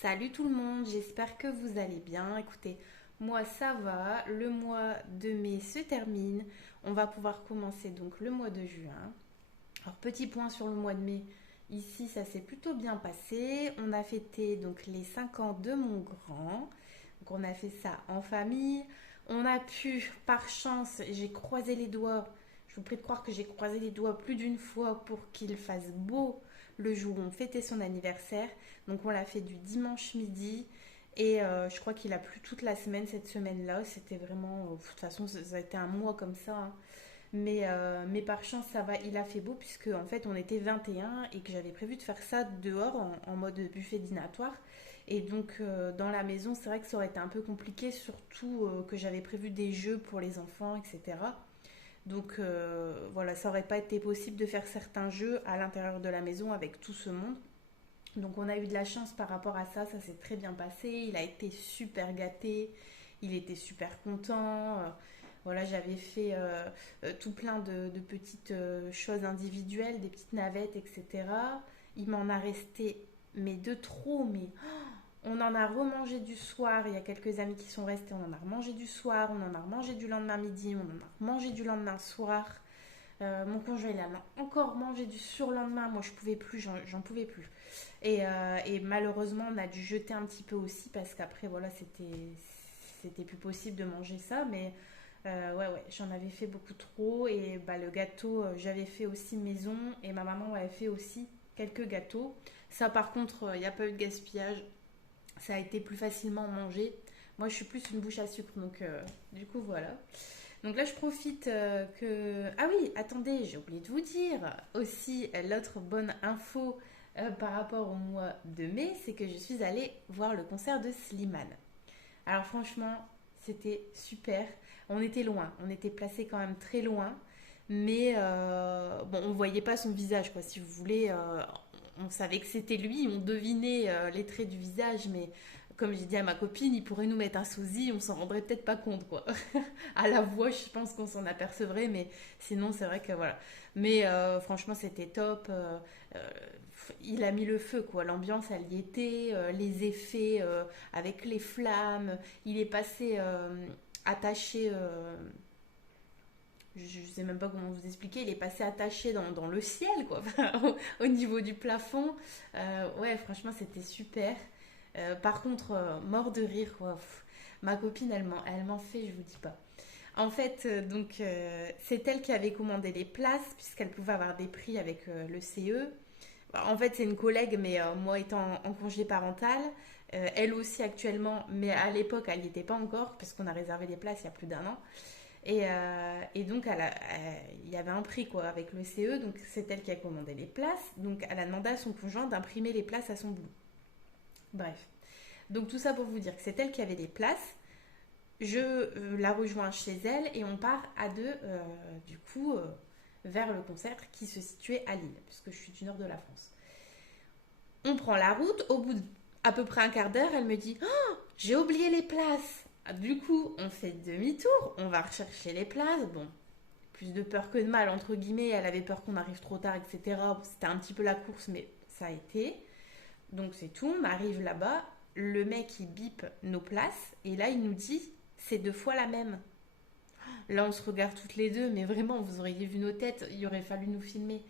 Salut tout le monde, j'espère que vous allez bien. Écoutez, moi ça va, le mois de mai se termine. On va pouvoir commencer donc le mois de juin. Alors petit point sur le mois de mai. Ici, ça s'est plutôt bien passé. On a fêté donc les 5 ans de mon grand. Donc on a fait ça en famille. On a pu, par chance, j'ai croisé les doigts. Je vous prie de croire que j'ai croisé les doigts plus d'une fois pour qu'il fasse beau le jour où on fêtait son anniversaire. Donc on l'a fait du dimanche midi. Et je crois qu'il a plu toute la semaine cette semaine-là. C'était vraiment... de toute façon, ça a été un mois comme ça, hein. Mais par chance, ça va, il a fait beau puisque en fait on était 21 et que j'avais prévu de faire ça dehors en mode buffet dînatoire. Et donc dans la maison, c'est vrai que ça aurait été un peu compliqué, surtout que j'avais prévu des jeux pour les enfants, etc. Donc voilà, ça aurait pas été possible de faire certains jeux à l'intérieur de la maison avec tout ce monde. Donc on a eu de la chance par rapport à ça, ça s'est très bien passé. Il a été super gâté, il était super content. Voilà, j'avais fait tout plein de petites choses individuelles, des petites navettes, etc. Il m'en a resté, mais de trop, mais on en a remangé du soir. Il y a quelques amis qui sont restés, on en a remangé du soir, on en a remangé du lendemain midi, on en a remangé du lendemain soir. Mon conjoint, il en a encore mangé du surlendemain. Moi, je pouvais plus, j'en pouvais plus. Et malheureusement, on a dû jeter un petit peu aussi parce qu'après, voilà, c'était plus possible de manger ça. Mais ouais, j'en avais fait beaucoup trop. Et bah, le gâteau, j'avais fait aussi maison. Et ma maman avait fait aussi quelques gâteaux. Ça, par contre, il n'y a pas eu de gaspillage. Ça a été plus facilement mangé. Moi, je suis plus une bouche à sucre. Donc, du coup, voilà. Donc là, je profite que... Ah oui, attendez, j'ai oublié de vous dire aussi l'autre bonne info par rapport au mois de mai, c'est que je suis allée voir le concert de Slimane. Alors franchement, c'était super. On était loin, on était placé quand même très loin, mais bon, on voyait pas son visage, quoi. Si vous voulez, on savait que c'était lui, on devinait les traits du visage, mais comme j'ai dit à ma copine, il pourrait nous mettre un sosie, on s'en rendrait peut-être pas compte, quoi. À la voix, je pense qu'on s'en apercevrait, mais sinon, c'est vrai que voilà. Mais franchement, c'était top. Il a mis le feu, quoi. L'ambiance, elle y était. Les effets avec les flammes. Il est passé attaché. Je sais même pas comment vous expliquer. Il est passé attaché dans le ciel, quoi. Au niveau du plafond. Ouais, franchement, c'était super. Par contre, mort de rire, quoi. Ma copine, elle m'en fait, je vous dis pas. En fait, c'est elle qui avait commandé les places, puisqu'elle pouvait avoir des prix avec le CE. En fait, c'est une collègue, mais moi étant en congé parental, elle aussi actuellement, mais à l'époque, elle n'y était pas encore, parce qu'on a réservé les places il y a plus d'un an. Et donc, il y avait un prix quoi, avec le CE, donc c'est elle qui a commandé les places. Donc, elle a demandé à son conjoint d'imprimer les places à son boulot. Bref. Donc, tout ça pour vous dire que c'est elle qui avait les places. Je la rejoins chez elle et on part à deux, du coup, vers le concert qui se situait à Lille, puisque je suis du nord de la France. On prend la route, au bout d'à peu près un quart d'heure, elle me dit oh, j'ai oublié les places. Du coup, on fait demi-tour, on va rechercher les places. Bon, plus de peur que de mal, entre guillemets, elle avait peur qu'on arrive trop tard, etc. C'était un petit peu la course, mais ça a été. Donc c'est tout, on arrive là-bas, le mec il bip nos places, et là il nous dit c'est deux fois la même. Là on se regarde toutes les deux, mais vraiment vous auriez vu nos têtes, il aurait fallu nous filmer.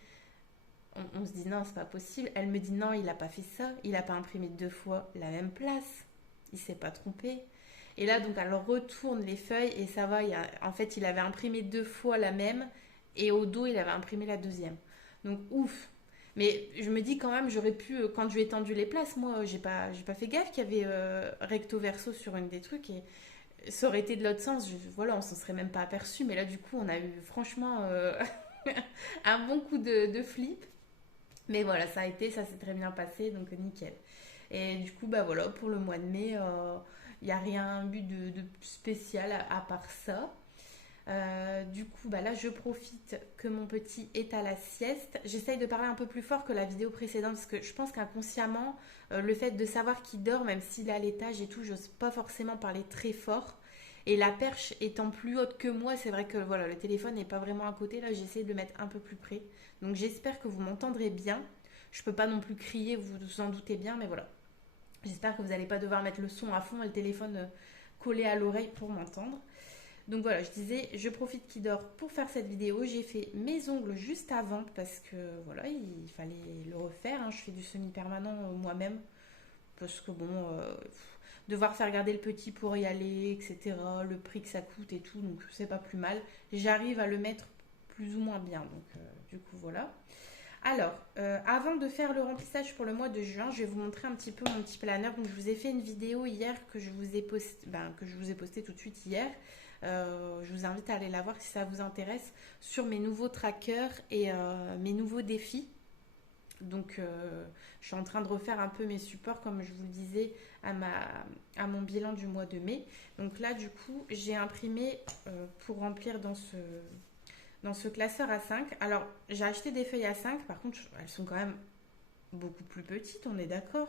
On se dit non, c'est pas possible. Elle me dit non, il a pas fait ça, il a pas imprimé deux fois la même place, il s'est pas trompé. Et là, donc, elle retourne les feuilles et ça va. En fait, il avait imprimé deux fois la même et au dos, il avait imprimé la deuxième. Donc, ouf. Mais je me dis quand même, j'aurais pu, quand je lui ai tendu les places, moi, j'ai pas fait gaffe qu'il y avait recto verso sur une des trucs et ça aurait été de l'autre sens. Voilà, on s'en serait même pas aperçu. Mais là, du coup, on a eu franchement un bon coup de flip. Mais voilà, ça a été, ça s'est très bien passé, donc nickel. Et du coup, bah voilà, pour le mois de mai, il n'y a rien eu de spécial à part ça. Du coup, bah là, je profite que mon petit est à la sieste. J'essaye de parler un peu plus fort que la vidéo précédente parce que je pense qu'inconsciemment, le fait de savoir qu'il dort, même s'il est à l'étage et tout, j'ose pas forcément parler très fort. Et la perche étant plus haute que moi, c'est vrai que voilà, le téléphone n'est pas vraiment à côté. Là, j'essaie de le mettre un peu plus près. Donc j'espère que vous m'entendrez bien. Je peux pas non plus crier, vous vous en doutez bien, mais voilà. J'espère que vous n'allez pas devoir mettre le son à fond et le téléphone collé à l'oreille pour m'entendre. Donc voilà, je disais, je profite qu'il dort pour faire cette vidéo. J'ai fait mes ongles juste avant parce que voilà, il fallait le refaire, hein. Je fais du semi-permanent moi-même parce que bon, devoir faire garder le petit pour y aller, etc. Le prix que ça coûte et tout, donc c'est pas plus mal. J'arrive à le mettre plus ou moins bien, donc du coup voilà. Alors, avant de faire le remplissage pour le mois de juin, je vais vous montrer un petit peu mon petit planeur. Donc, je vous ai fait une vidéo hier que je vous ai postée tout de suite hier. Je vous invite à aller la voir si ça vous intéresse sur mes nouveaux trackers et mes nouveaux défis. Donc, je suis en train de refaire un peu mes supports, comme je vous le disais, à mon bilan du mois de mai. Donc là, du coup, j'ai imprimé pour remplir dans ce classeur à 5. Alors, j'ai acheté des feuilles à 5, par contre, elles sont quand même beaucoup plus petites, on est d'accord.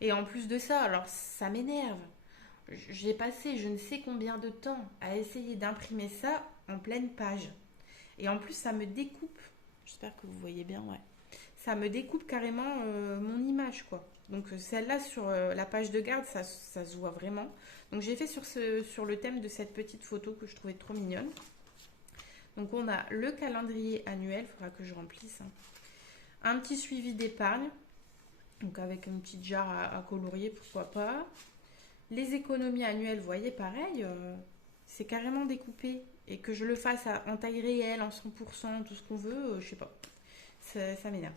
Et en plus de ça, alors ça m'énerve. J'ai passé je ne sais combien de temps à essayer d'imprimer ça en pleine page. Et en plus, ça me découpe. J'espère que vous voyez bien, ouais. Ça me découpe carrément mon image, quoi. Donc celle-là sur la page de garde, ça se voit vraiment. Donc j'ai fait sur le thème de cette petite photo que je trouvais trop mignonne. Donc on a le calendrier annuel, il faudra que je remplisse, hein. Un petit suivi d'épargne, donc avec une petite jarre à colorier, pourquoi pas. Les économies annuelles, vous voyez, pareil, c'est carrément découpé. Et que je le fasse en taille réelle, en 100%, tout ce qu'on veut, je sais pas. Ça m'énerve.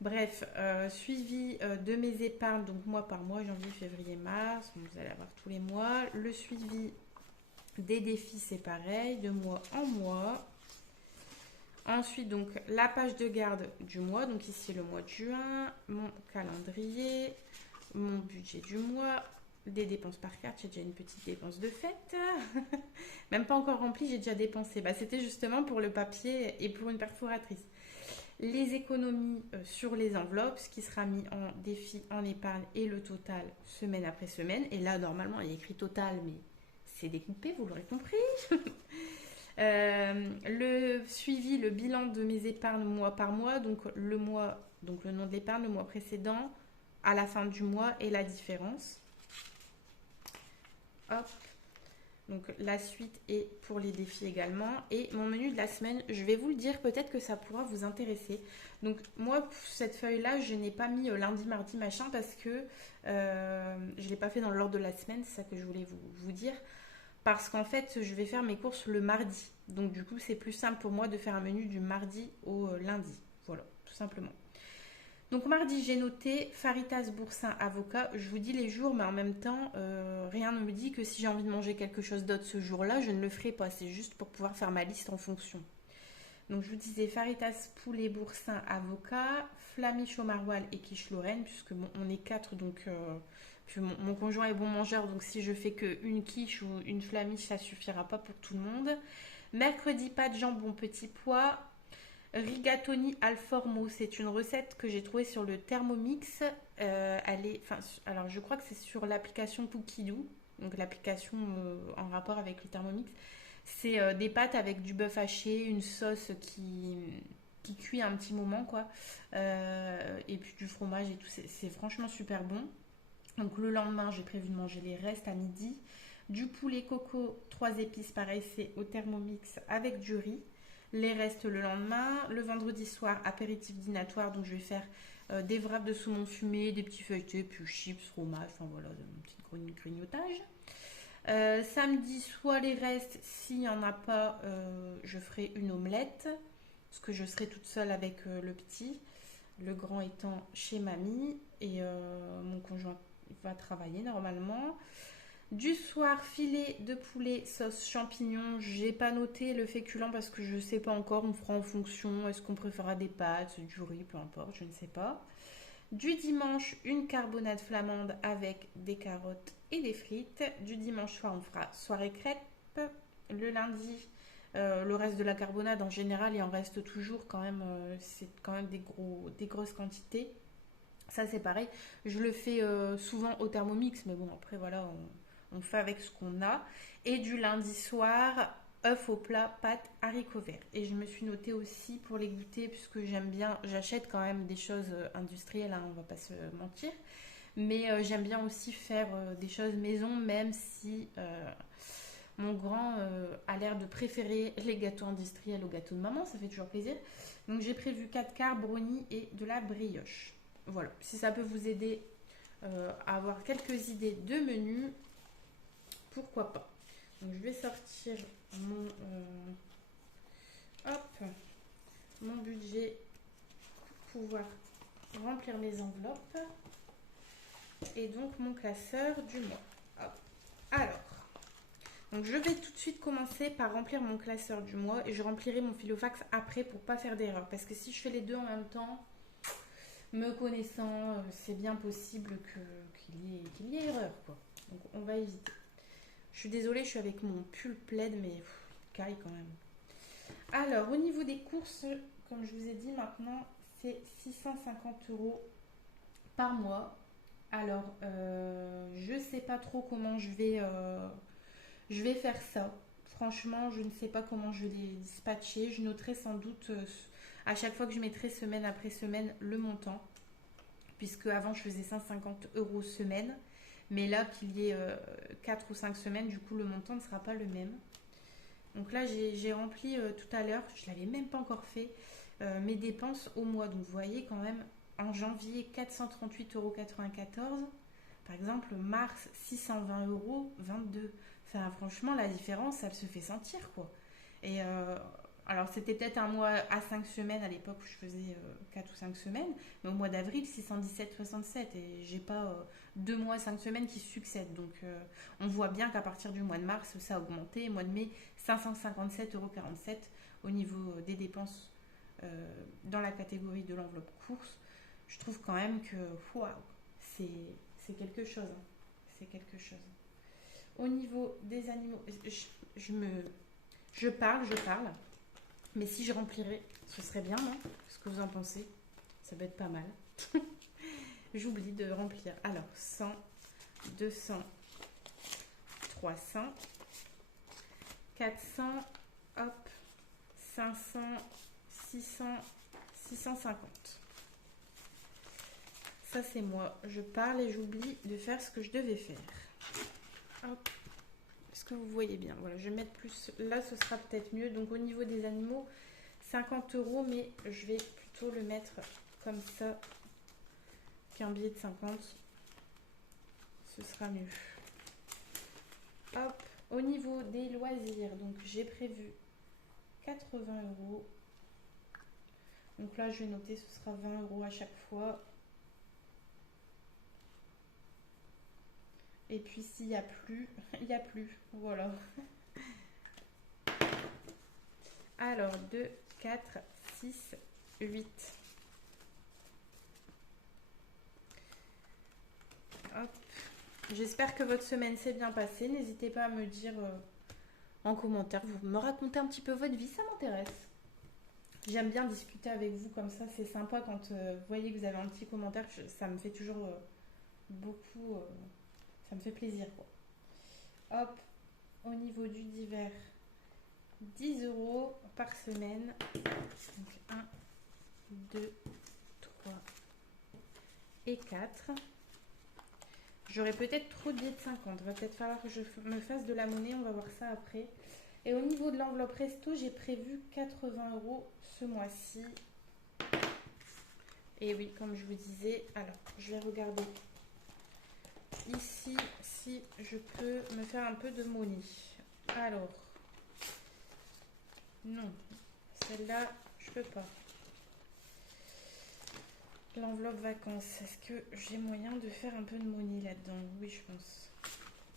Bref, suivi de mes épargnes, donc mois par mois, janvier, février, mars. Donc vous allez avoir tous les mois. Le suivi des défis, c'est pareil, de mois en mois. Ensuite, donc, la page de garde du mois. Donc ici, le mois de juin. Mon calendrier. Mon budget du mois. Des dépenses par carte. J'ai déjà une petite dépense de fête. Même pas encore remplie, j'ai déjà dépensé. Bah, c'était justement pour le papier et pour une perforatrice. Les économies sur les enveloppes, ce qui sera mis en défi, en épargne et le total semaine après semaine. Et là, normalement, il y a écrit total, mais c'est découpé, vous l'aurez compris. Le suivi, le bilan de mes épargnes mois par mois, donc le mois, donc le nom de l'épargne, le mois précédent, à la fin du mois et la différence. Hop. Donc la suite est pour les défis également. Et mon menu de la semaine, je vais vous le dire, peut-être que ça pourra vous intéresser. Donc moi, cette feuille-là, je n'ai pas mis lundi, mardi, machin, parce que je ne l'ai pas fait dans l'ordre de la semaine, c'est ça que je voulais vous dire. Parce qu'en fait, je vais faire mes courses le mardi. Donc du coup, c'est plus simple pour moi de faire un menu du mardi au lundi. Voilà, tout simplement. Donc mardi, j'ai noté Faritas, boursin, avocat. Je vous dis les jours, mais en même temps, rien ne me dit que si j'ai envie de manger quelque chose d'autre ce jour-là, je ne le ferai pas. C'est juste pour pouvoir faire ma liste en fonction. Donc je vous disais Faritas, poulet, boursin, avocat, flamiche au maroilles et quiche Lorraine, puisque bon, on est quatre, donc puis mon conjoint est bon mangeur, donc si je fais qu'une quiche ou une flamiche, ça suffira pas pour tout le monde. Mercredi, pâte, jambon, petit pois. Rigatoni al formo, c'est une recette que j'ai trouvée sur le Thermomix. Alors je crois que c'est sur l'application Cookidoo, donc l'application en rapport avec le Thermomix. C'est des pâtes avec du bœuf haché, une sauce qui cuit un petit moment, quoi. Et puis du fromage et tout. C'est franchement super bon. Donc le lendemain, j'ai prévu de manger les restes à midi. Du poulet coco, 3 épices, pareil, c'est au Thermomix avec du riz. Les restes le lendemain. Le vendredi soir, apéritif dînatoire. Donc je vais faire des wraps de saumon fumé, des petits feuilletés, puis chips, fromage. Enfin voilà, un petit grignotage. Samedi, soit les restes, s'il n'y en a pas, je ferai une omelette. Parce que je serai toute seule avec le petit. Le grand étant chez mamie. Et mon conjoint va travailler normalement. Du soir, filet de poulet sauce champignon. J'ai pas noté le féculent parce que je sais pas encore. On fera en fonction. Est-ce qu'on préférera des pâtes, du riz, peu importe, je ne sais pas. Du dimanche, une carbonade flamande avec des carottes et des frites. Du dimanche soir, on fera soirée crêpes. Le lundi, le reste de la carbonade, en général, il en reste toujours quand même. C'est quand même des grosses quantités. Ça, c'est pareil. Je le fais souvent au Thermomix, mais bon, après, voilà, on fait avec ce qu'on a. Et du lundi soir, œufs au plat, pâtes, haricots verts. Et je me suis notée aussi pour les goûter, puisque j'aime bien, j'achète quand même des choses industrielles, hein, on va pas se mentir. Mais j'aime bien aussi faire des choses maison, même si mon grand a l'air de préférer les gâteaux industriels aux gâteaux de maman, ça fait toujours plaisir. Donc j'ai prévu 4 quarts, brownie et de la brioche. Voilà, si ça peut vous aider à avoir quelques idées de menus, pourquoi pas. Donc je vais sortir hop, mon budget pour pouvoir remplir mes enveloppes et donc mon classeur du mois. Hop. Alors, donc je vais tout de suite commencer par remplir mon classeur du mois et je remplirai mon filofax après pour pas faire d'erreur. Parce que si je fais les deux en même temps, me connaissant, c'est bien possible qu'il y ait erreur, quoi. Donc on va éviter. Je suis désolée, je suis avec mon pull plaid, mais caille quand même. Alors, au niveau des courses, comme je vous ai dit maintenant, c'est 650 € par mois. Alors, je sais pas trop comment je vais faire ça. Franchement, je ne sais pas comment je vais les dispatcher. Je noterai sans doute à chaque fois que je mettrai semaine après semaine le montant. Puisque avant je faisais 150 € semaine. Mais là qu'il y ait 4 ou 5 semaines, du coup le montant ne sera pas le même. Donc là j'ai rempli tout à l'heure, je ne l'avais même pas encore fait, mes dépenses au mois. Donc vous voyez quand même en janvier 438,94 €. Par exemple, mars 620,22 €. Enfin, franchement, la différence, elle se fait sentir, quoi. Et alors, c'était peut-être un mois à 5 semaines à l'époque où je faisais 4 ou 5 semaines, mais au mois d'avril, 617,67. Et j'ai pas 2 mois, 5 semaines qui succèdent. Donc, on voit bien qu'à partir du mois de mars, ça a augmenté. Mois de mai, 557,47 € au niveau des dépenses dans la catégorie de l'enveloppe course. Je trouve quand même que, waouh, c'est quelque chose. Hein. C'est quelque chose. Au niveau des animaux, je parle, mais si je remplirais, ce serait bien, non? Ce que vous en pensez? Ça peut être pas mal. J'oublie de remplir. Alors, 100, 200, 300, 400, hop, 500, 600, 650. Ça, c'est moi. Je parle et j'oublie de faire ce que je devais faire. Hop. Est-ce que vous voyez bien? Voilà, je vais mettre plus là, ce sera peut-être mieux. Donc au niveau des animaux, 50 €, mais je vais plutôt le mettre comme ça qu'un billet de 50. Ce sera mieux. Hop, au niveau des loisirs, donc j'ai prévu 80 €. Donc là, je vais noter, ce sera 20 € à chaque fois. Et puis s'il n'y a plus, il n'y a plus. Voilà. Alors, 2, 4, 6, 8. Hop. J'espère que votre semaine s'est bien passée. N'hésitez pas à me dire en commentaire. Vous me racontez un petit peu votre vie, ça m'intéresse. J'aime bien discuter avec vous comme ça. C'est sympa quand vous voyez que vous avez un petit commentaire. Ça me fait toujours beaucoup... ça me fait plaisir, quoi. Hop, au niveau du divers, 10 € par semaine. Donc 1, 2, 3 et 4. J'aurais peut-être trop de billets de 50. Il va peut-être falloir que je me fasse de la monnaie. On va voir ça après. Et au niveau de l'enveloppe resto, j'ai prévu 80 € ce mois-ci. Et oui, comme je vous disais, alors je vais regarder ici si je peux me faire un peu de monnaie. Alors, non, celle-là, je peux pas. L'enveloppe vacances, est-ce que j'ai moyen de faire un peu de monnaie là-dedans? Oui, je pense.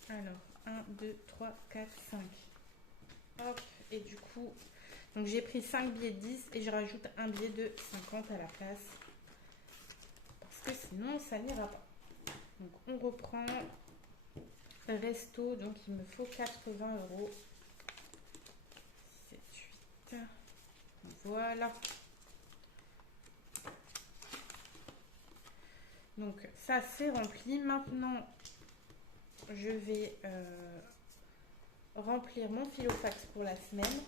Alors, 1, 2, 3, 4, 5. Hop, et du coup, donc j'ai pris 5 billets de 10 et je rajoute un billet de 50 à la place. Parce que sinon, ça n'ira pas. Donc, on reprend. Resto, donc il me faut 80 €. 7, 8. Voilà. Donc ça c'est rempli. Maintenant je vais remplir mon filofax pour la semaine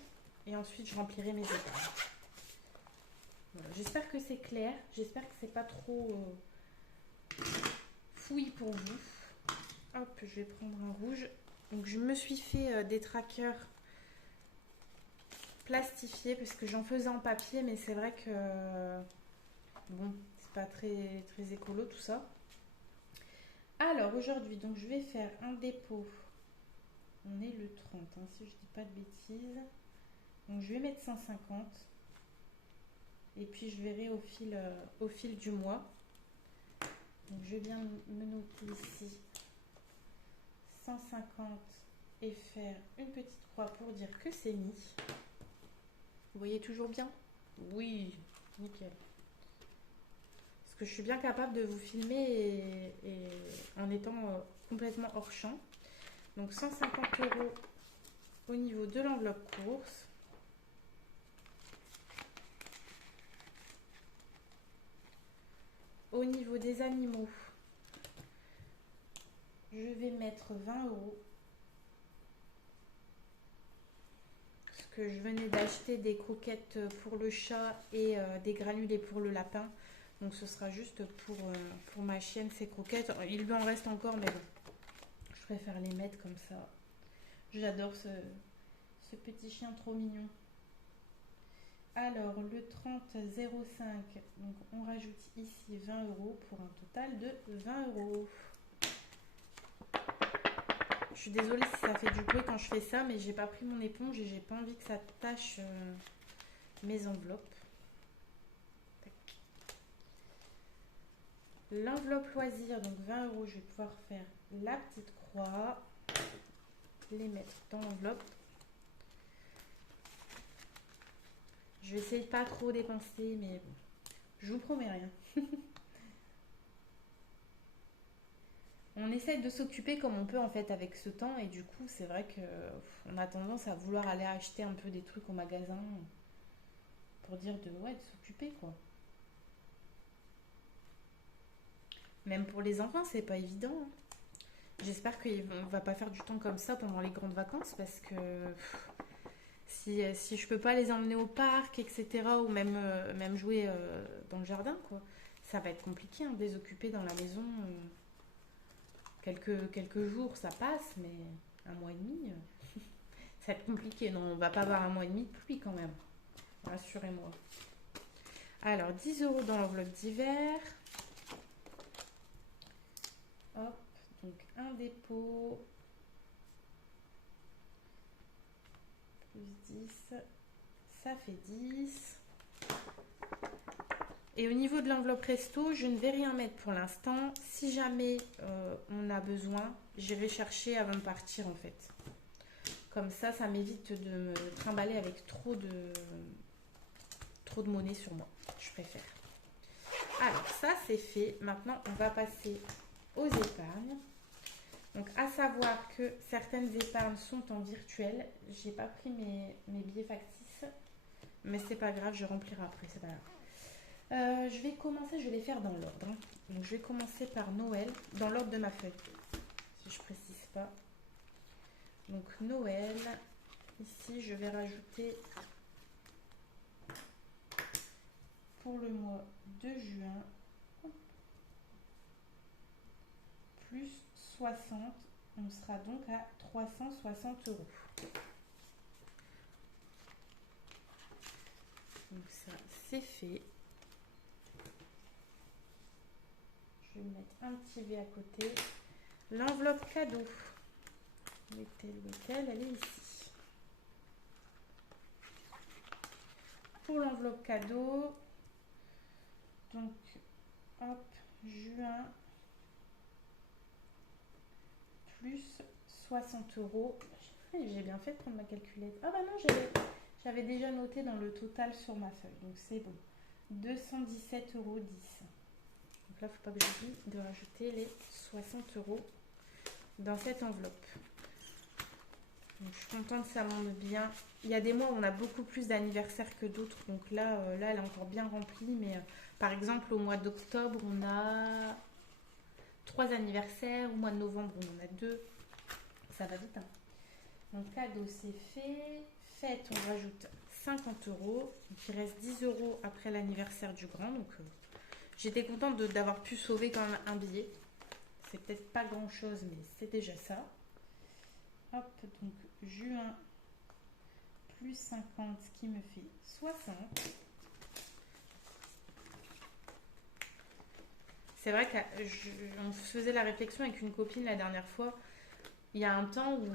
et ensuite je remplirai mes épargnes. Voilà. J'espère que c'est clair. J'espère que c'est pas trop fouille pour vous. Hop, je vais prendre un rouge. Donc je me suis fait des trackers plastifiés parce que j'en faisais en papier, mais c'est vrai que bon, c'est pas très, très écolo tout ça. Alors aujourd'hui, donc je vais faire un dépôt. On est le 30, hein, si je dis pas de bêtises. Donc je vais mettre 150. Et puis je verrai au fil du mois. Donc je viens me noter ici 150 et faire une petite croix pour dire que c'est mis. Vous voyez toujours bien? Oui, nickel. Parce que je suis bien capable de vous filmer et en étant complètement hors champ. Donc 150 € au niveau de l'enveloppe course. Au niveau des animaux, je vais mettre 20 €. Parce que je venais d'acheter des croquettes pour le chat et des granulés pour le lapin. Donc ce sera juste pour ma chienne ces croquettes. Il lui en reste encore, mais bon. Je préfère les mettre comme ça. J'adore ce petit chien trop mignon. Alors le 30,05, donc on rajoute ici 20 € pour un total de 20 €. Je suis désolée si ça fait du bruit quand je fais ça, mais j'ai pas pris mon éponge et j'ai pas envie que ça tâche mes enveloppes. L'enveloppe loisir, donc 20 €, je vais pouvoir faire la petite croix, les mettre dans l'enveloppe. Je vais essayer de pas trop dépenser, mais bon, je vous promets rien. On essaie de s'occuper comme on peut en fait avec ce temps et du coup c'est vrai que on a tendance à vouloir aller acheter un peu des trucs au magasin pour dire de s'occuper quoi. Même pour les enfants c'est pas évident, hein. J'espère qu'on va pas faire du temps comme ça pendant les grandes vacances parce que si je peux pas les emmener au parc, etc. ou même jouer dans le jardin, quoi, ça va être compliqué hein, de les occuper dans la maison. Quelques jours, ça passe, mais un mois et demi, ça va être compliqué. Non, on va pas avoir un mois et demi de pluie quand même. Rassurez-moi. Alors, 10 € dans l'enveloppe d'hiver. Hop, donc un dépôt. Plus 10, ça fait 10. Et au niveau de l'enveloppe resto, je ne vais rien mettre pour l'instant. Si jamais on a besoin, j'irai chercher avant de partir en fait. Comme ça m'évite de me trimballer avec trop de monnaie sur moi. Je préfère. Alors ça c'est fait. Maintenant on va passer aux épargnes. Donc à savoir que certaines épargnes sont en virtuel. J'ai pas pris mes billets factices. Mais c'est pas grave, je remplirai après, c'est pas grave. Je vais commencer, je vais les faire dans l'ordre. Hein. Donc je vais commencer par Noël, dans l'ordre de ma feuille, si je précise pas. Donc Noël, ici je vais rajouter pour le mois de juin, plus 60, on sera donc à 360 €. Donc ça c'est fait. Je vais mettre un petit V à côté. L'enveloppe cadeau. Où est-elle? Elle est ici. Pour l'enveloppe cadeau, donc, hop, juin, plus 60 €. J'ai bien fait de prendre ma calculette. Ah bah non, j'avais déjà noté dans le total sur ma feuille, donc c'est bon. 217,10 €. Donc là, il ne faut pas que j'oublie de rajouter les 60 € dans cette enveloppe. Donc, je suis contente, ça monte bien. Il y a des mois où on a beaucoup plus d'anniversaires que d'autres. Donc là, elle est encore bien remplie. Mais par exemple, au mois d'octobre, on a 3 anniversaires. Au mois de novembre, on en a 2. Ça va vite. Hein. Donc cadeau, c'est fait. Fête, on rajoute 50 €. Donc il reste 10 € après l'anniversaire du grand. Donc j'étais contente d'avoir pu sauver quand même un billet. c'est peut-être pas grand-chose, mais c'est déjà ça. Hop, donc juin plus 50, ce qui me fait 60. C'est vrai qu'on faisait la réflexion avec une copine la dernière fois. Il y a un temps où,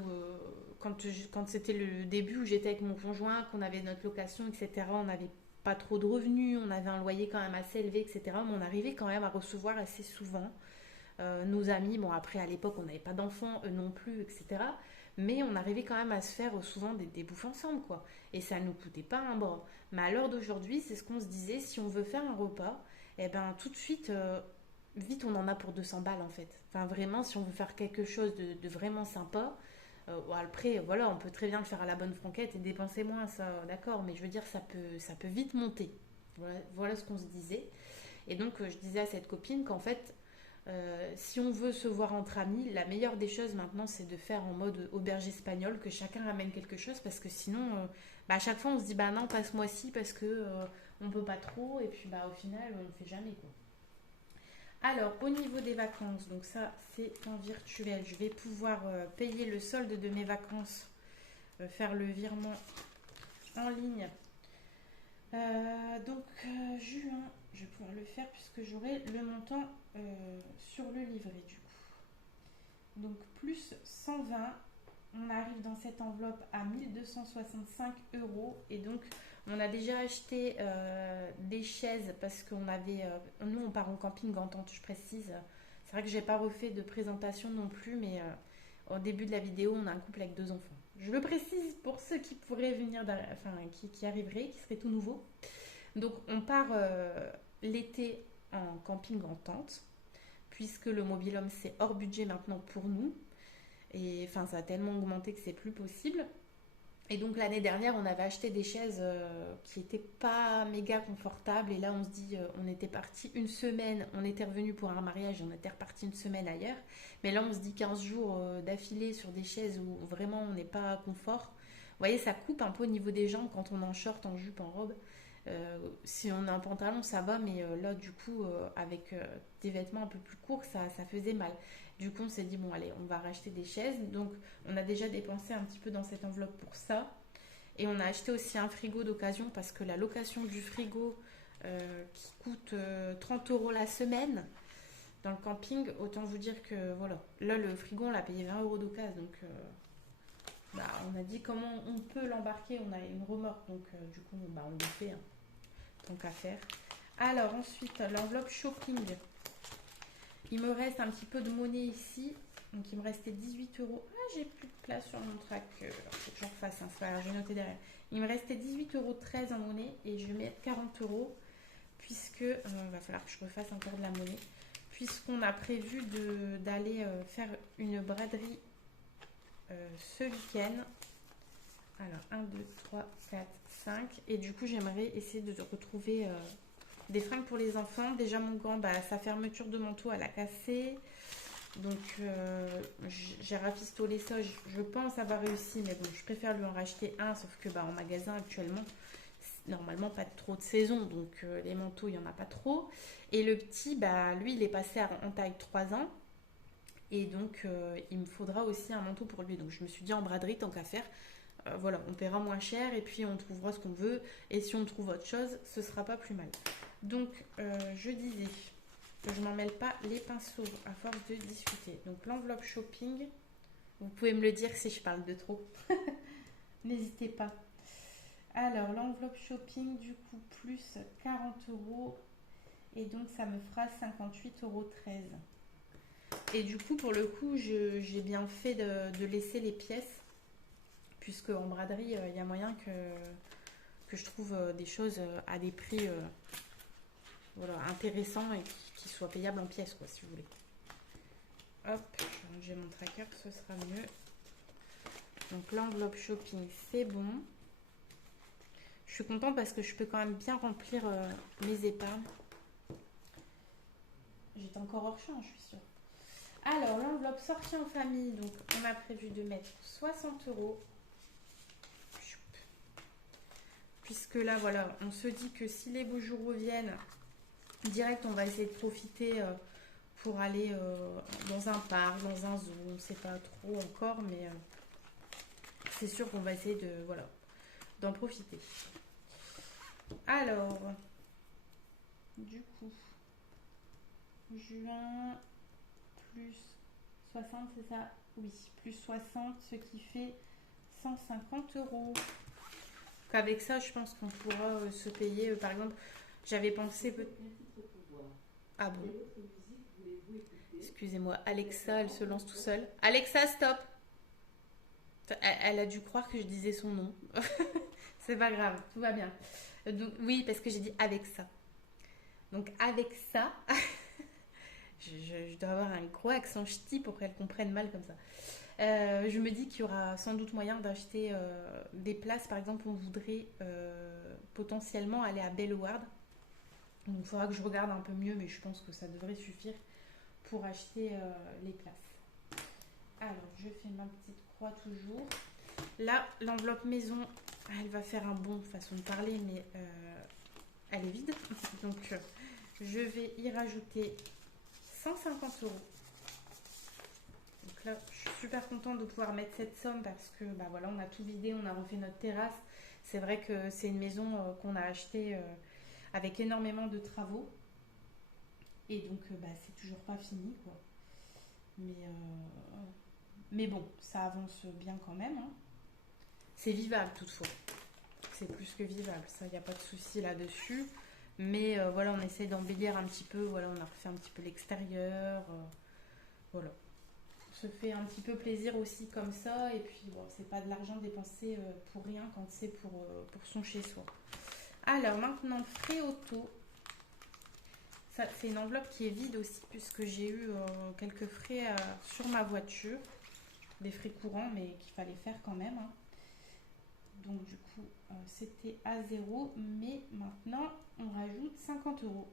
quand c'était le début où j'étais avec mon conjoint, qu'on avait notre location, etc., on n'avait pas trop de revenus, on avait un loyer quand même assez élevé, etc., mais on arrivait quand même à recevoir assez souvent nos amis. Bon, après, à l'époque, on n'avait pas d'enfants, eux non plus, etc., mais on arrivait quand même à se faire souvent des bouffes ensemble, quoi. Et ça ne nous coûtait pas un bras. Mais à l'heure d'aujourd'hui, c'est ce qu'on se disait, si on veut faire un repas, eh ben tout de suite, vite on en a pour 200 balles en fait. Enfin vraiment, si on veut faire quelque chose de vraiment sympa, bon, après voilà, on peut très bien le faire à la bonne franquette et dépenser moins, ça d'accord, mais je veux dire, ça peut vite monter. Voilà ce qu'on se disait. Et donc je disais à cette copine qu'en fait, si on veut se voir entre amis, la meilleure des choses maintenant, c'est de faire en mode auberge espagnole, que chacun ramène quelque chose, parce que sinon, à chaque fois, on se dit, bah non, pas ce mois-ci, parce que on peut pas trop, et puis bah au final, on ne fait jamais, quoi. Alors, au niveau des vacances, donc ça, c'est en virtuel. Je vais pouvoir payer le solde de mes vacances, faire le virement en ligne. Juin, je vais pouvoir le faire puisque j'aurai le montant sur le livret du coup. Donc plus 120, on arrive dans cette enveloppe à 1265 euros. Et donc on a déjà acheté des chaises parce qu'on avait... nous on part en camping en tente, je précise. C'est vrai que j'ai pas refait de présentation non plus, mais au début de la vidéo on a un couple avec 2 enfants. Je le précise pour ceux qui pourraient venir, enfin qui arriveraient, qui seraient tout nouveaux. Donc on part l'été en camping en tente, puisque le mobil-home c'est hors budget maintenant pour nous. Et enfin ça a tellement augmenté que c'est plus possible. Et donc l'année dernière on avait acheté des chaises qui n'étaient pas méga confortables. Et là on se dit, on était parti une semaine, on était revenu pour un mariage et on était reparti une semaine ailleurs. Mais là on se dit 15 jours d'affilée sur des chaises où vraiment on n'est pas confort. Vous voyez, ça coupe un peu au niveau des jambes quand on est en short, en jupe, en robe. Si on a un pantalon, ça va, mais là, du coup, avec des vêtements un peu plus courts, ça faisait mal. Du coup, on s'est dit, bon, allez, on va racheter des chaises. Donc, on a déjà dépensé un petit peu dans cette enveloppe pour ça. Et on a acheté aussi un frigo d'occasion parce que la location du frigo qui coûte 30 euros la semaine dans le camping, autant vous dire que voilà. Là, le frigo, on l'a payé 20 euros d'occasion. Donc, on a dit comment on peut l'embarquer. On a une remorque, donc du coup, on le fait. Hein. Tant qu'à faire. Alors ensuite, l'enveloppe shopping. Il me reste un petit peu de monnaie ici. Donc il me restait 18 euros. Ah, j'ai plus de place sur mon tracker. Faut que j'en refasse. Hein. J'ai noté derrière. Il me restait 18,13 euros en monnaie. Et je vais mettre 40 euros. Puisque va falloir que je refasse encore de la monnaie. Puisqu'on a prévu d'aller faire une braderie ce week-end. Alors 1, 2, 3, 4, 5. Et du coup, j'aimerais essayer de retrouver des fringues pour les enfants. Déjà, mon gant, sa fermeture de manteau, elle a cassé. Donc, j'ai rafistolé ça. Je pense avoir réussi, mais bon, je préfère lui en racheter un. Sauf que en magasin, actuellement, normalement, pas trop de saison. Donc, les manteaux, il n'y en a pas trop. Et le petit, lui, il est passé en taille 3 ans. Et donc, il me faudra aussi un manteau pour lui. Donc, je me suis dit en braderie, tant qu'à faire. Voilà, on paiera moins cher et puis on trouvera ce qu'on veut. Et si on trouve autre chose, ce sera pas plus mal. Donc, je disais, je m'en mêle pas les pinceaux à force de discuter. Donc, l'enveloppe shopping, vous pouvez me le dire si je parle de trop. N'hésitez pas. Alors, l'enveloppe shopping, du coup, plus 40 euros. Et donc, ça me fera 58,13 euros. Et du coup, pour le coup, j'ai bien fait de laisser les pièces. Puisque en braderie, il y a moyen que je trouve des choses à des prix intéressants et qui soient payables en pièces, quoi, si vous voulez. Hop, j'ai mon tracker, ce sera mieux. Donc l'enveloppe shopping, c'est bon. Je suis contente parce que je peux quand même bien remplir mes épargnes. J'étais encore hors champ, je suis sûre. Alors, l'enveloppe sortie en famille, donc on a prévu de mettre 60 euros. Puisque là, voilà, on se dit que si les beaux jours reviennent, direct, on va essayer de profiter pour aller dans un parc, dans un zoo. On ne sait pas trop encore, mais c'est sûr qu'on va essayer de, voilà, d'en profiter. Alors, du coup, juin plus 60, c'est ça? Oui, plus 60, ce qui fait 150 euros. Avec ça, je pense qu'on pourra se payer, par exemple, j'avais pensé Ah bon? Excusez-moi, Alexa, elle se lance tout seule. Alexa, stop! Elle a dû croire que je disais son nom. C'est pas grave, tout va bien. Donc, oui, parce que j'ai dit avec ça. Donc avec ça, je dois avoir un gros accent ch'ti pour qu'elle comprenne mal comme ça. Je me dis qu'il y aura sans doute moyen d'acheter des places. Par exemple, on voudrait potentiellement aller à Bellward. Donc il faudra que je regarde un peu mieux, mais je pense que ça devrait suffire pour acheter les places. Alors, je fais ma petite croix toujours. Là, l'enveloppe maison, elle va faire un bon façon de parler, mais elle est vide. Donc, je vais y rajouter 150 euros. Donc là, je suis super contente de pouvoir mettre cette somme parce que bah voilà, on a tout vidé, on a refait notre terrasse. C'est vrai que c'est une maison qu'on a achetée avec énormément de travaux. Et donc, bah, c'est toujours pas fini, quoi. Mais bon, ça avance bien quand même, hein. C'est vivable toutefois. C'est plus que vivable, ça, il n'y a pas de souci là-dessus. Mais voilà, on essaie d'embellir un petit peu. Voilà, on a refait un petit peu l'extérieur. Voilà. On se fait un petit peu plaisir aussi comme ça. Et puis, bon, c'est pas de l'argent dépensé pour rien quand c'est pour son chez-soi. Alors, maintenant, frais auto. Ça, c'est une enveloppe qui est vide aussi, puisque j'ai eu quelques frais sur ma voiture. Des frais courants, mais qu'il fallait faire quand même, hein. Donc du coup, c'était à 0, mais maintenant, on rajoute 50 euros.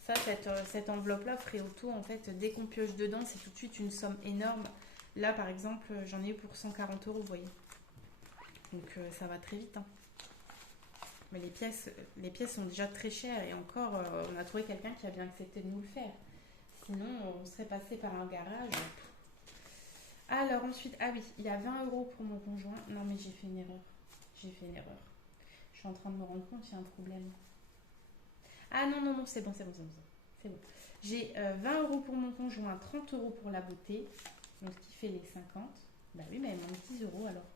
Ça, cette enveloppe-là, frais auto, en fait, dès qu'on pioche dedans, c'est tout de suite une somme énorme. Là, par exemple, j'en ai eu pour 140 euros, vous voyez. Donc ça va très vite, hein. Mais les pièces sont déjà très chères et encore, on a trouvé quelqu'un qui a bien accepté de nous le faire. Sinon, on serait passé par un garage. Alors ensuite, ah oui, il y a 20 euros pour mon conjoint. Non mais j'ai fait une erreur. J'ai fait une erreur. Je suis en train de me rendre compte qu'il y a un problème. Ah non, non, non, c'est bon, c'est bon, c'est bon. C'est bon. J'ai 20 euros pour mon conjoint, 30 euros pour la beauté. Donc ce qui fait les 50. Bah oui, mais il manque 10 euros alors.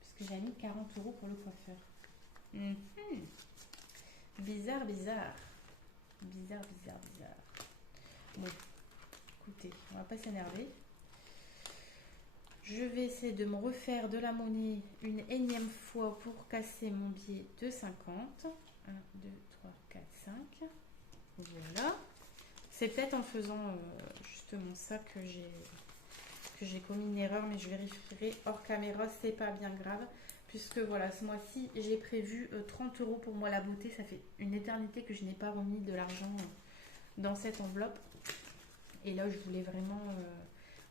Puisque j'ai mis 40 euros pour le coiffeur. Bizarre, bizarre. Bizarre, bizarre, bizarre. Bon, écoutez, on va pas s'énerver. Je vais essayer de me refaire de la monnaie une énième fois pour casser mon billet de 50. 1, 2, 3, 4, 5. Voilà. C'est peut-être en faisant justement ça que j'ai commis une erreur, mais je vérifierai hors caméra, c'est pas bien grave. Puisque voilà, ce mois-ci, j'ai prévu 30 euros pour moi la beauté. Ça fait une éternité que je n'ai pas remis de l'argent dans cette enveloppe. Et là, je voulais vraiment...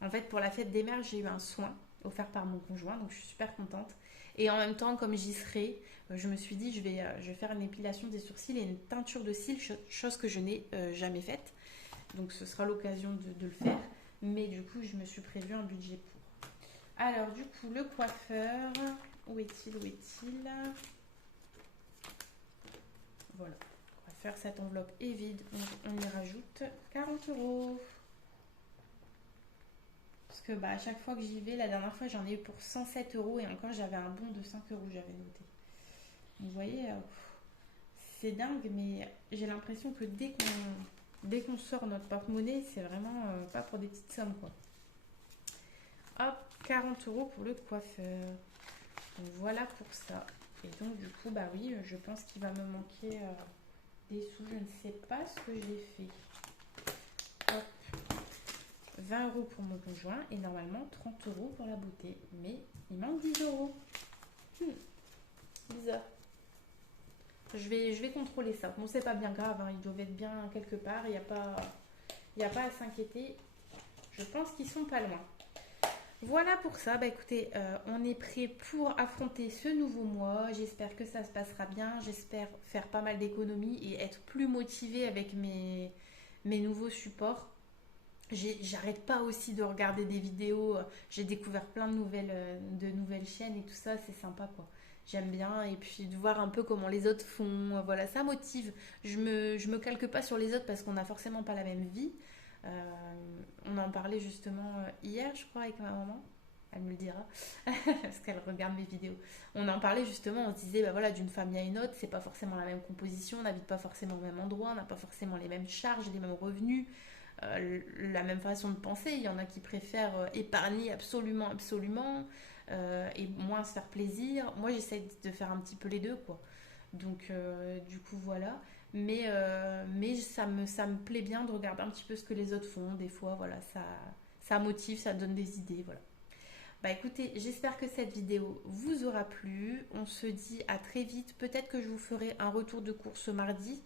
En fait, pour la fête des mères, j'ai eu un soin offert par mon conjoint, donc je suis super contente. Et en même temps, comme j'y serai, je me suis dit, je vais faire une épilation des sourcils et une teinture de cils, chose que je n'ai jamais faite. Donc ce sera l'occasion de le faire. Mais du coup, je me suis prévu un budget pour. Alors, du coup, le coiffeur... Où est-il? Où est-il? Voilà. On va faire cette enveloppe est vide. On y rajoute 40 euros. Parce que bah, à chaque fois que j'y vais, la dernière fois j'en ai eu pour 107 euros et encore j'avais un bon de 5 euros que j'avais noté. Donc, vous voyez, c'est dingue, mais j'ai l'impression que dès qu'on sort notre porte-monnaie, c'est vraiment pas pour des petites sommes, quoi. Hop, 40 euros pour le coiffeur. Donc voilà pour ça. Et donc du coup, bah oui, je pense qu'il va me manquer des sous. Je ne sais pas ce que j'ai fait. Hop. 20 euros pour mon conjoint et normalement 30 euros pour la beauté. Mais il manque 10 euros. Bizarre. Je vais contrôler ça. Bon, c'est pas bien grave, hein. Ils doivent être bien quelque part. Il n'y a pas à s'inquiéter. Je pense qu'ils sont pas loin. Voilà pour ça. Bah écoutez, on est prêt pour affronter ce nouveau mois. J'espère que ça se passera bien. J'espère faire pas mal d'économies et être plus motivée avec mes nouveaux supports. J'arrête pas aussi de regarder des vidéos. J'ai découvert plein de nouvelles chaînes et tout ça. C'est sympa quoi. J'aime bien. Et puis de voir un peu comment les autres font. Voilà, ça motive. Je me calque pas sur les autres parce qu'on n'a forcément pas la même vie. On en parlait justement hier, je crois, avec ma maman. Elle me le dira, parce qu'elle regarde mes vidéos. On en parlait justement, on se disait, bah voilà, d'une famille à une autre, c'est pas forcément la même composition, on n'habite pas forcément au même endroit, on n'a pas forcément les mêmes charges, les mêmes revenus, la même façon de penser. Il y en a qui préfèrent épargner absolument, absolument, et moins se faire plaisir. Moi, j'essaie de faire un petit peu les deux, quoi. Donc, du coup, voilà. Mais ça me plaît bien de regarder un petit peu ce que les autres font. Des fois, voilà, ça motive, ça donne des idées, voilà. Bah écoutez, j'espère que cette vidéo vous aura plu. On se dit à très vite. Peut-être que je vous ferai un retour de course mardi,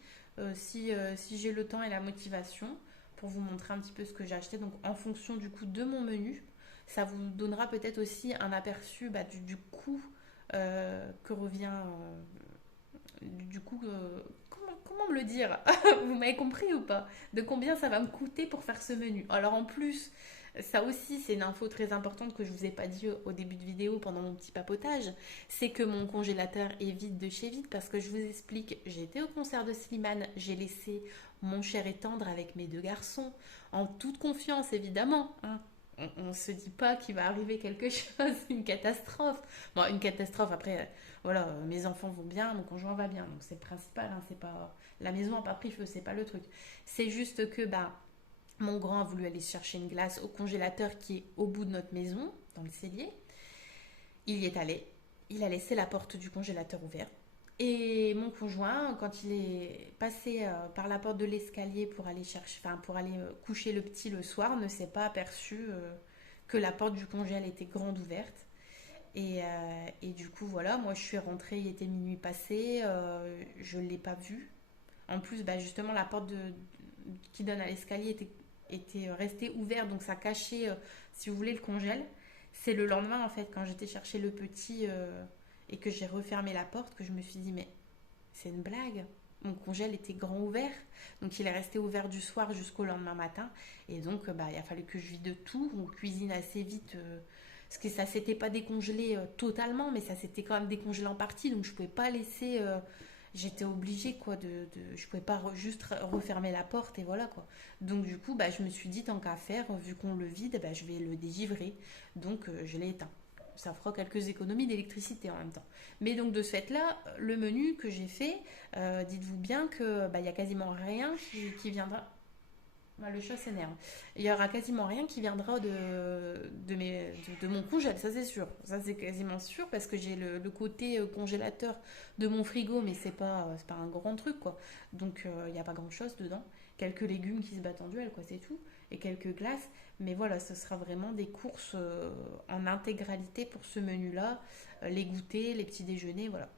si j'ai le temps et la motivation, pour vous montrer un petit peu ce que j'ai acheté. Donc en fonction du coup de mon menu, ça vous donnera peut-être aussi un aperçu bah, du coût que revient du coup, comment me le dire? Vous m'avez compris ou pas? De combien ça va me coûter pour faire ce menu? Alors en plus, ça aussi c'est une info très importante que je vous ai pas dit au début de vidéo pendant mon petit papotage, c'est que mon congélateur est vide de chez vide parce que je vous explique, j'ai été au concert de Slimane, j'ai laissé mon cher et tendre avec mes deux garçons, en toute confiance évidemment, hein. On se dit pas qu'il va arriver quelque chose, une catastrophe. Bon, une catastrophe, après, voilà, mes enfants vont bien, mon conjoint va bien, donc c'est le principal, hein, c'est pas... La maison n'a pas pris feu, c'est pas le truc. C'est juste que, bah, mon grand a voulu aller chercher une glace au congélateur qui est au bout de notre maison, dans le cellier. Il y est allé, il a laissé la porte du congélateur ouverte. Et mon conjoint, quand il est passé par la porte de l'escalier pour aller chercher, enfin pour aller coucher le petit le soir, ne s'est pas aperçu que la porte du congélateur était grande ouverte. Et du coup, voilà, moi je suis rentrée, il était minuit passé, je ne l'ai pas vu. En plus, bah, justement, la porte qui donne à l'escalier était restée ouverte, donc ça cachait, si vous voulez, le congèle. C'est le lendemain, en fait, quand j'étais chercher le petit et que j'ai refermé la porte, que je me suis dit, mais c'est une blague. Mon congèle était grand ouvert, donc il est resté ouvert du soir jusqu'au lendemain matin. Et donc, bah, il a fallu que je vide tout. On cuisine assez vite, parce que ça s'était pas décongelé totalement, mais ça s'était quand même décongelé en partie, donc je pouvais pas laisser. J'étais obligée quoi je pouvais pas juste refermer la porte et voilà quoi. Donc du coup, bah, je me suis dit tant qu'à faire, vu qu'on le vide, bah, je vais le dégivrer. Donc je l'ai éteint. Ça fera quelques économies d'électricité en même temps. Mais donc de ce fait-là, le menu que j'ai fait, dites-vous bien que bah, y a quasiment rien qui viendra. Ah, le chat s'énerve. Il y aura quasiment rien qui viendra de mon congèle, ça c'est sûr. Ça c'est quasiment sûr parce que j'ai le côté congélateur de mon frigo, mais c'est pas un grand truc quoi. Donc il n'y a pas grand chose dedans. Quelques légumes qui se battent en duel, quoi, c'est tout. Et quelques glaces. Mais voilà, ce sera vraiment des courses en intégralité pour ce menu-là. Les goûters, les petits déjeuners, voilà.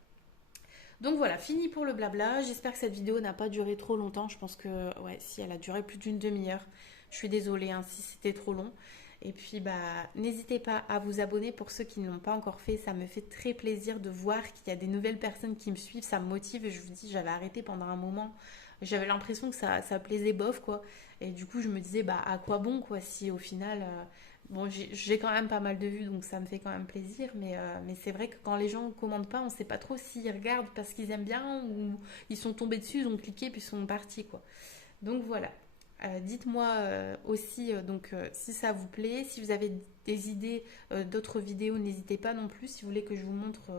Donc voilà, fini pour le blabla. J'espère que cette vidéo n'a pas duré trop longtemps. Je pense que ouais, si elle a duré plus d'une demi-heure, je suis désolée hein, si c'était trop long. Et puis bah n'hésitez pas à vous abonner pour ceux qui ne l'ont pas encore fait. Ça me fait très plaisir de voir qu'il y a des nouvelles personnes qui me suivent. Ça me motive. Et je vous dis, j'avais arrêté pendant un moment. J'avais l'impression que ça plaisait bof quoi. Et du coup je me disais bah à quoi bon quoi si au final bon, j'ai quand même pas mal de vues, donc ça me fait quand même plaisir. Mais c'est vrai que quand les gens ne commandent pas, on sait pas trop s'ils regardent parce qu'ils aiment bien ou ils sont tombés dessus, ils ont cliqué puis ils sont partis, quoi. Donc voilà. Dites-moi aussi donc si ça vous plaît, si vous avez des idées d'autres vidéos, n'hésitez pas non plus. Si vous voulez que je vous montre,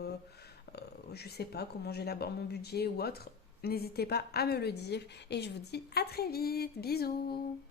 je sais pas comment j'élabore mon budget ou autre, n'hésitez pas à me le dire. Et je vous dis à très vite. Bisous.